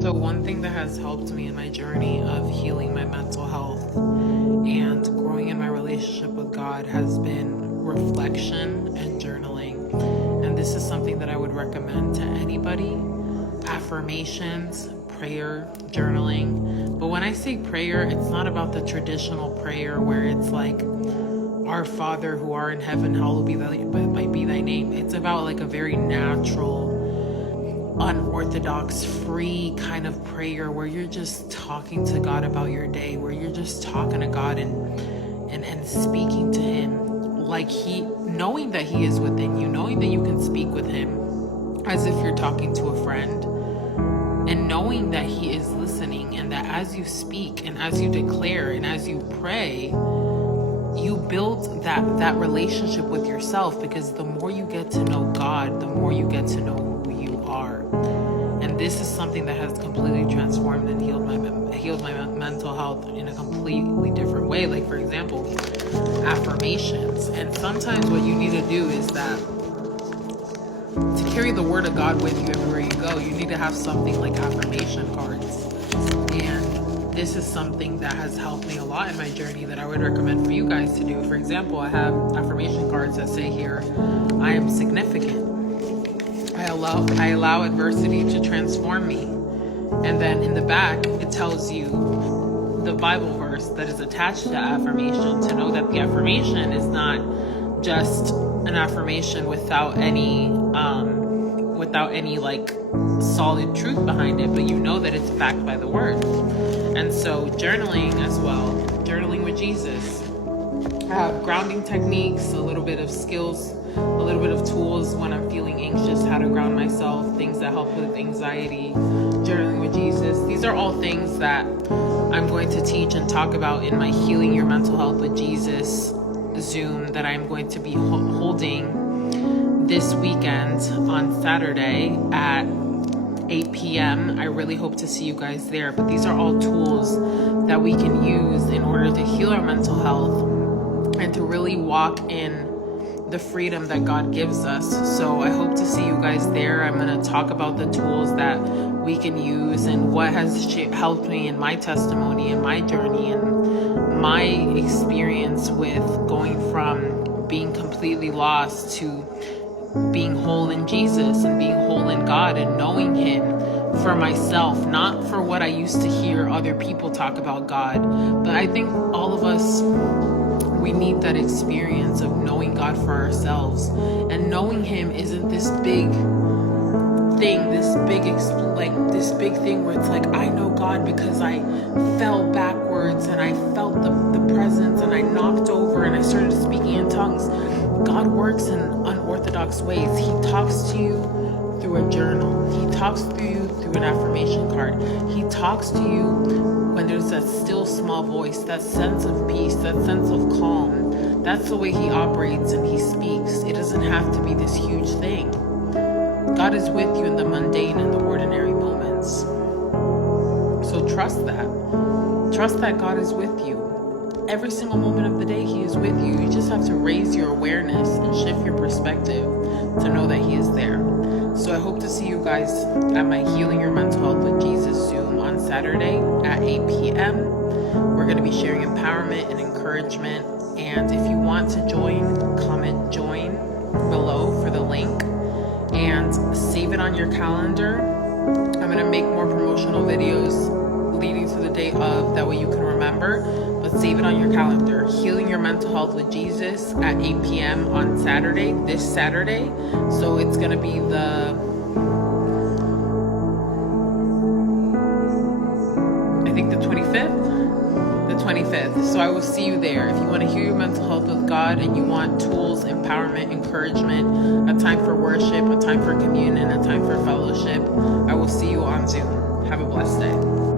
So one thing that has helped me in my journey of healing my mental health and growing in my relationship with God has been reflection and journaling. And this is something that I would recommend to anybody. Affirmations, prayer, journaling. But when I say prayer, it's not about the traditional prayer where it's like, Our Father who art in heaven, hallowed be thy name. It's about like a very natural, unorthodox, free kind of prayer where you're just talking to God about your day, where you're just talking to God and speaking to him, like knowing that he is within you, knowing that you can speak with him as if you're talking to a friend, and knowing that he is listening, and that as you speak and as you declare and as you pray, you build that relationship with yourself, because the more you get to know God, the more you get to know who you are. And this is something that has completely transformed and healed my mental health in a completely different way. Like, for example, affirmations. And sometimes what you need to do is that to carry the word of God with you everywhere you go, you need to have something like affirmation cards. And this is something that has helped me a lot in my journey that I would recommend for you guys to do. For example, I have affirmation cards that say here, I am significant. I allow adversity to transform me. And then in the back, it tells you the Bible verse that is attached to the affirmation, to know that the affirmation is not just an affirmation without any like solid truth behind it, but you know that it's backed by the word. And so journaling as well, journaling with Jesus. I have grounding techniques, a little bit of skills, a little bit of tools when I'm feeling anxious, how to ground myself, things that help with anxiety, journaling with Jesus. These are all things that I'm going to teach and talk about in my Healing Your Mental Health with Jesus Zoom that I'm going to be holding this weekend on Saturday at 8 p.m. I really hope to see you guys there. But these are all tools that we can use in order to heal our mental health and to really walk in the freedom that God gives us. So I hope to see you guys there. I'm going to talk about the tools that we can use and what has helped me in my testimony and my journey and my experience with going from being completely lost to being whole in Jesus and being whole in God and knowing him for myself, not for what I used to hear other people talk about God. But I think all of us, we need that experience of knowing God for ourselves. And knowing him isn't this big thing, this big thing where it's like, I know God because I fell backwards and I felt the presence and I knocked over and I started speaking in tongues. God works in unorthodox ways. He talks to you through a journal. He talks to you through an affirmation card. He talks to you when there's that still small voice, that sense of peace, that sense of calm. That's the way he operates and he speaks. It doesn't have to be this huge thing. God is with you in the mundane and the ordinary moments. So trust that. Trust that God is with you. Every single moment of the day, he is with you. You just have to raise your awareness and shift your perspective to know that he is there. So I hope to see you guys at my Healing Your Mental Health with Jesus Zoom on Saturday at 8 p.m. We're going to be sharing empowerment and encouragement. And if you want to join, comment join below for the link and save it on your calendar. I'm going to make more promotional videos leading to the day of, that way you can remember, but save it on your calendar. Healing Your Mental Health with Jesus at 8 p.m. on Saturday, this Saturday. So it's going to be I think the 25th. So I will see you there. If you want to heal your mental health with God and you want tools, empowerment, encouragement, a time for worship, a time for communion, a time for fellowship, I will see you on Zoom. Have a blessed day.